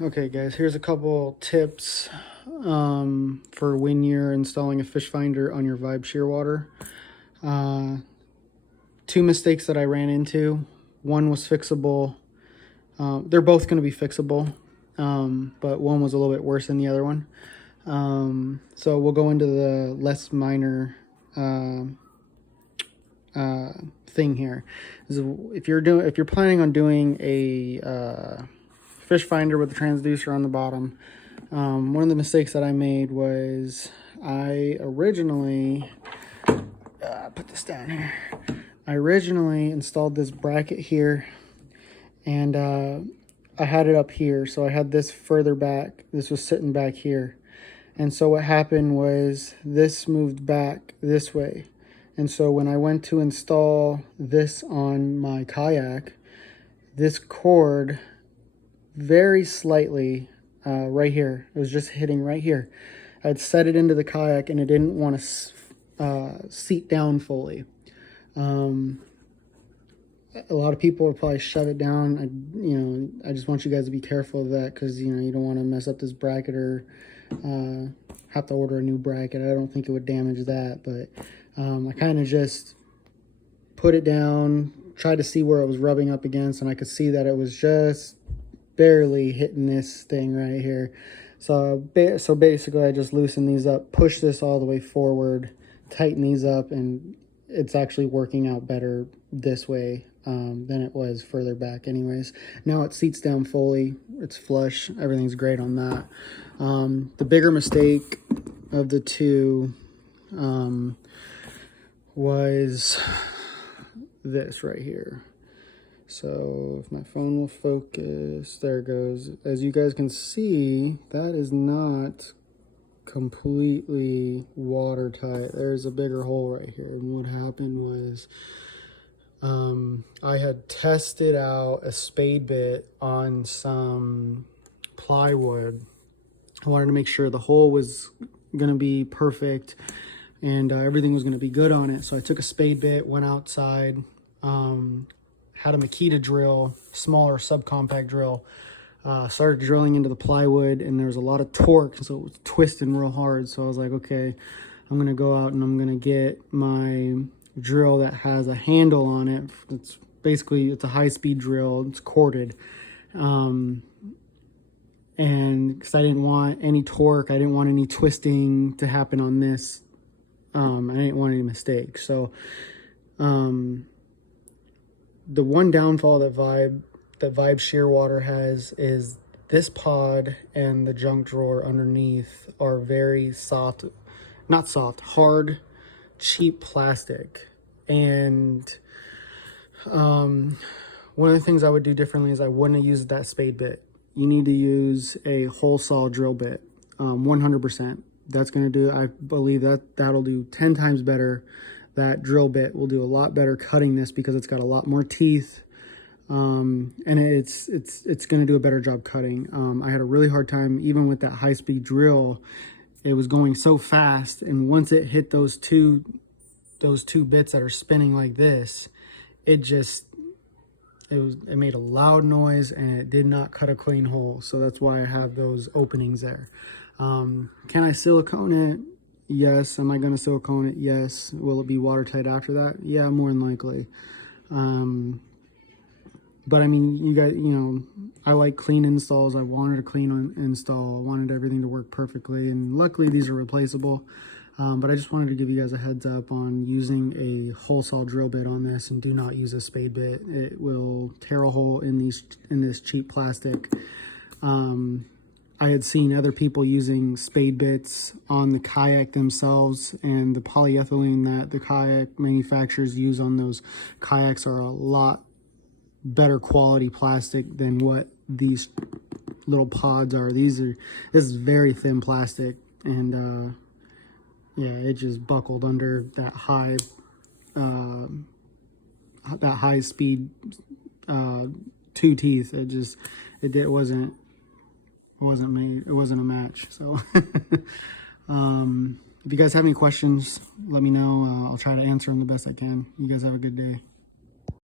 Okay guys, here's a couple tips for when you're installing a fish finder on your vibesheerwater. Two mistakes that I ran into. One was fixable. They're both going to be fixable, but one was a little bit worse than the other one. So we'll go into the less minor thing here. If you're planning on doing a fish finder with a transducer on the bottom, one of the mistakes that I made was I originally put this down here. I originally installed this bracket here, and I had it up here, so I had this further back. This was sitting back here, and so what happened was this moved back this way. And so when I went to install this on my kayak, this cord very slightly right here, it was just hitting right here. I'd set it into the kayak and it didn't want to seat down fully. A lot of people will probably shove it down. I just want you guys to be careful of that, because you don't want to mess up this bracket or have to order a new bracket. I don't think it would damage that, but I kind of just put it down, tried to see where it was rubbing up against, and I could see that it was just barely hitting this thing right here. So basically I just loosened these up, push this all the way forward, tighten these up, and it's actually working out better this way than it was further back anyways. Now it seats down fully, it's flush, everything's great on that. The bigger mistake of the two was this right here. So if my phone will focus, there it goes. As you guys can see, that is not completely watertight. There's a bigger hole right here. And what happened was I had tested out a spade bit on some plywood. I wanted to make sure the hole was going to be perfect and everything was going to be good on it. So I took a spade bit, went outside, had a Makita drill, smaller subcompact drill, started drilling into the plywood, and there was a lot of torque, so it was twisting real hard. So I was like, okay, I'm going to go out and I'm going to get my drill that has a handle on it. It's a high-speed drill. It's corded. And because I didn't want any torque, I didn't want any twisting to happen on this. I didn't want any mistakes. So the one downfall that vibesheerwater has is this pod and the junk drawer underneath are very soft, not soft, hard, cheap plastic. And one of the things I would do differently is I wouldn't have used that spade bit. You need to use a hole saw drill bit, 100%. That's going to do, I believe that'll do 10 times better. That drill bit will do a lot better cutting this because it's got a lot more teeth, and it's going to do a better job cutting. I had a really hard time even with that high-speed drill. It was going so fast, and once it hit those two bits that are spinning like this, it made a loud noise and it did not cut a clean hole. So that's why I have those openings there. Can I silicone it? Yes. Am I going to silicone it? Yes. Will it be watertight after that? Yeah, more than likely. But I mean, you guys, I like clean installs. I wanted a clean install. I wanted everything to work perfectly, and luckily these are replaceable. But I just wanted to give you guys a heads up on using a hole saw drill bit on this, and do not use a spade bit. It will tear a hole in this cheap plastic. I had seen other people using spade bits on the kayak themselves, and the polyethylene that the kayak manufacturers use on those kayaks are a lot better quality plastic than what these little pods are. This is very thin plastic, and yeah, it just buckled under that high speed 2 teeth. It wasn't a match. So if you guys have any questions, let me know. I'll try to answer them the best I can. You guys have a good day.